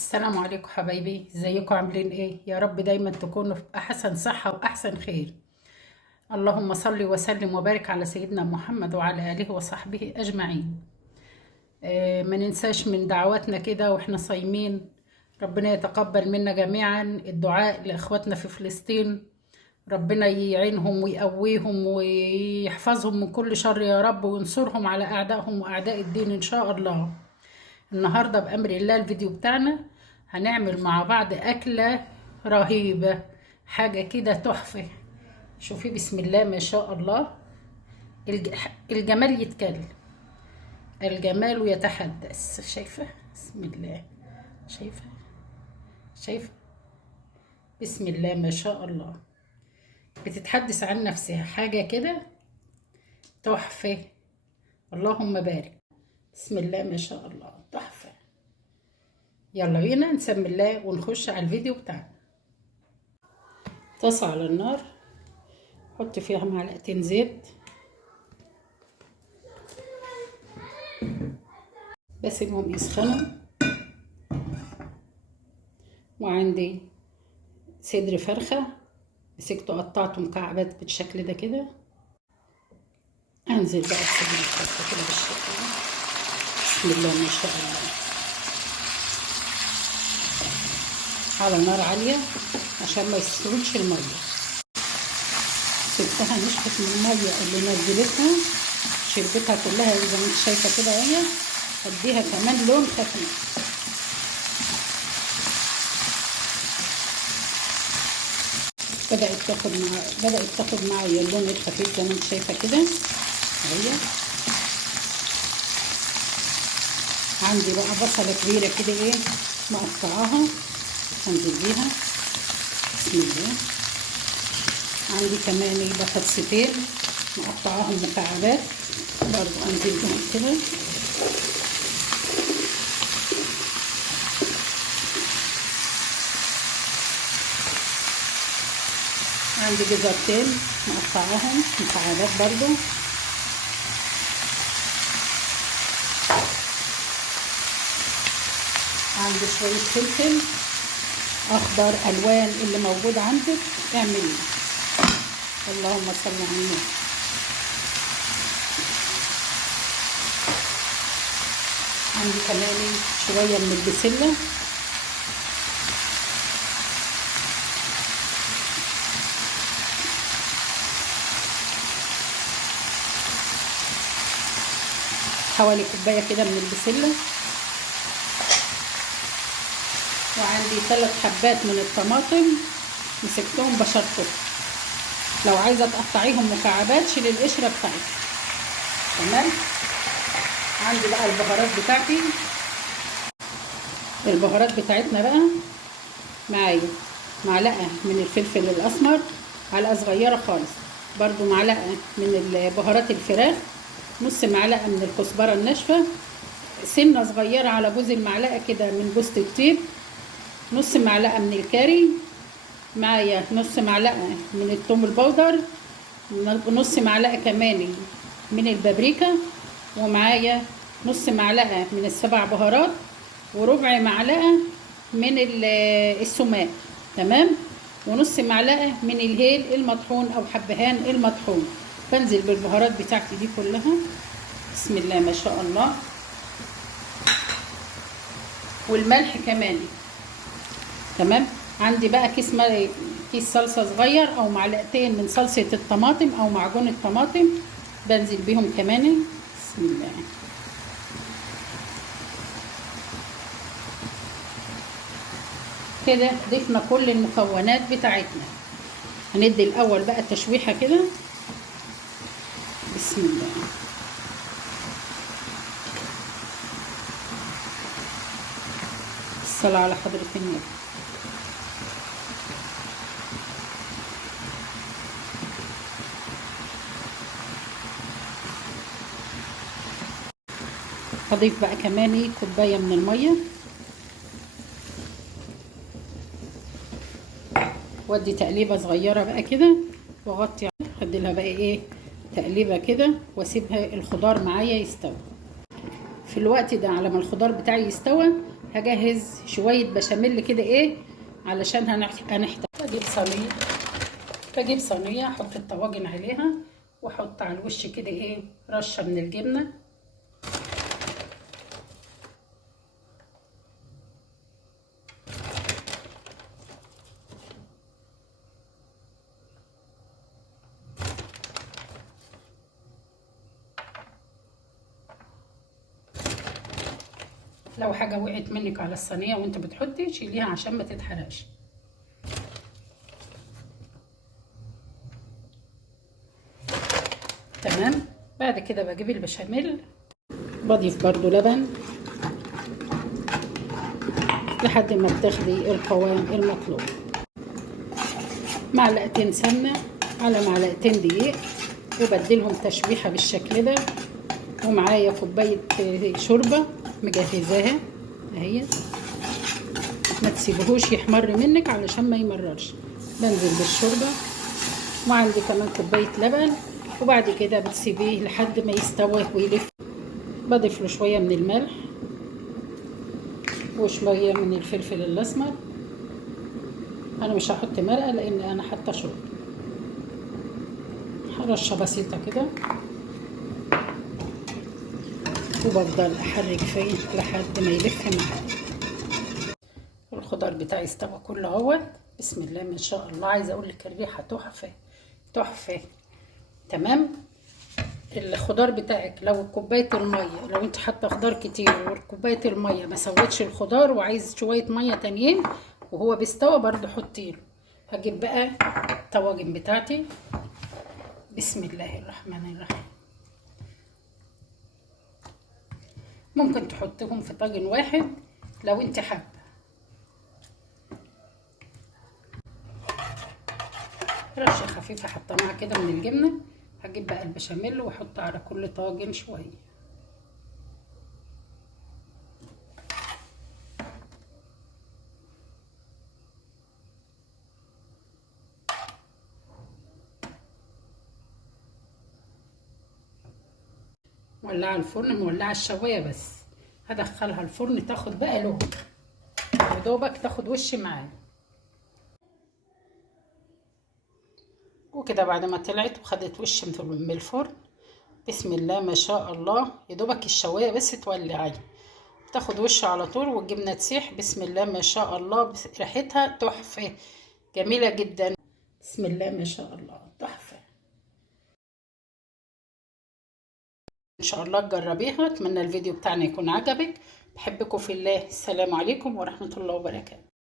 السلام عليكم حبايبي، ازيكم عاملين ايه؟ يا رب دايما تكونوا في احسن صحة واحسن خير. اللهم صل وسلم وبارك على سيدنا محمد وعلى اله وصحبه اجمعين. ما ننساش من دعواتنا كده واحنا صايمين. ربنا يتقبل منا جميعا الدعاء لاخواتنا في فلسطين. ربنا يعينهم ويقويهم ويحفظهم من كل شر يا رب، وينصرهم على اعدائهم واعداء الدين ان شاء الله. النهاردة بأمر الله الفيديو بتاعنا هنعمل مع بعض أكلة رهيبة، حاجة كده تحفة. شوفي بسم الله ما شاء الله. الجمال يتكلم، الجمال يتحدث. شايفة؟ بسم الله. شايفة؟ شايفة؟ بسم الله ما شاء الله. بتتحدث عن نفسها، حاجة كده تحفة. اللهم بارك. بسم الله ما شاء الله، تحفة. يلا بينا نسمي الله ونخش على الفيديو بتاعنا. طاسة على النار، حط فيها معلقتين زيت، بسيبهم يسخنوا. وعندي صدر فرخة مسكته قطعته مكعبات بالشكل ده كده. انزل بقى بصدر الفرخة كده بالشكل ده. بسم الله ما شاء الله، على نار عالية عشان ما يسرقش المية. سبتها نشفت من المية اللي نزلتها، شربتها كلها زي ما انت شايفة كده اهي. اديها كمان لون خفيف. بدأت تاخد معايا اللون الخفيف زي ما انت شايفة كده اهي. عندي بقى بصلة كبيرة كده ايه مقطعاها، هنزل بيها. بسم الله. عندي كمان بطاطستين مقطعاهم مكعبات، برضو انزل بيهم كده. عندي جزرتين مقطعاهم مكعبات برضو. عندي شوية فلفل اخضر الوان اللي موجود عندك اعمليه. اللهم صل على النبي. عندي كمان شوية من البسلة. حوالي كوباية كده من البسلة. وعندي 3 حبات من الطماطم مسكتهم بشرتهم. لو عايزة تقطعيهم مكعبات شيل القشرة بتاعتها. تمام. عندي بقى البهارات بتاعتي. البهارات بتاعتنا بقى معايا معلقة من الفلفل الأسمر، معلقة صغيرة خالص. برضو معلقة من بهارات الفراخ، نص معلقة من الكزبرة الناشفة، سنة صغيرة على جوز المعلقة كده من جوز الطيب، نص معلقة من الكاري، معايا نص معلقة من الثوم البودر، نص معلقة كمان من البابريكا، ومعايا نص معلقة من السبع بهارات، وربع معلقة من السماق. تمام. ونص معلقة من الهيل المطحون او حبهان المطحون. بنزل بالبهارات بتاعتي دي كلها. بسم الله ما شاء الله. والملح كمان. تمام. عندي بقى كيس صلصة صغير او معلقتين من صلصة الطماطم او معجون الطماطم، بنزل بيهم كمان. بسم الله. كده ضفنا كل المكونات بتاعتنا. هندي الاول بقى تشويحة كده. بسم الله. الصلاة على حضرة النبي. هضيف بقى كمان كوباية من المية، وادي تقليبة صغيرة بقى كده واغطي. هدي لها بقى ايه تقليبة كده واسيبها الخضار معايا يستوي. في الوقت ده على ما الخضار بتاعي يستوى هجهز شويه بشاميل كده ايه علشان هنحتاج. بجيب صينيه احط الطواجن عليها واحط على الوش كده ايه رشه من الجبنه. لو حاجه وقعت منك على الصينيه وانت بتحطي شيليها عشان ما تتحرقش. تمام. بعد كده بجيب البشاميل بضيف برضو لبن لحد ما بتاخدي القوام المطلوب. معلقتين سمنه على معلقتين دقيق وبديلهم تشويحه بالشكل ده. ومعايا كوبايه شوربه مجهزاها اهي، ما تسيبهوش يحمر منك علشان ما يمررش. بنزل بالشوربه وعندي كمان كوبايه لبن وبعد كده بتسيبيه لحد ما يستوي ويلف. بضيف له شويه من الملح وشويه من الفلفل الاسمر. انا مش هحط مرقه لان انا حاطه شوربه، رشه بسيطه كده وبفضل احرك فيه لحد ما يلف معايا. الخضار بتاعي استوى كله اهوت. بسم الله ما شاء الله. عايزه اقول لك الريحه تحفه تحفه. تمام. الخضار بتاعك لو كوبايه الميه، لو انت حاطه خضار كتير وكوبايه الميه ما سوتش الخضار وعايز شويه ميه تانيين وهو بيستوى برضه حطيله. هجيب بقى الطواجن بتاعتي. بسم الله الرحمن الرحيم. ممكن تحطهم في طاجن واحد لو انت حابه. رشه خفيفه حطيناها كده من الجبنه. هجيب بقى البشاميل واحط على كل طاجن شويه. مولعه الفرن، مولعه الشوايه، بس هدخلها الفرن تاخد بقى لون ودوبك تاخد وش معايا. وكده بعد ما طلعت وخدت وش من الفرن بسم الله ما شاء الله، يا دوبك الشوايه بس تولعي تاخد وش على طول والجبنه تسيح. بسم الله ما شاء الله، ريحتها تحفه جميله جدا. بسم الله ما شاء الله تحفه. ان شاء الله تجربيها. اتمنى الفيديو بتاعنا يكون عجبك. بحبكم في الله. السلام عليكم ورحمه الله وبركاته.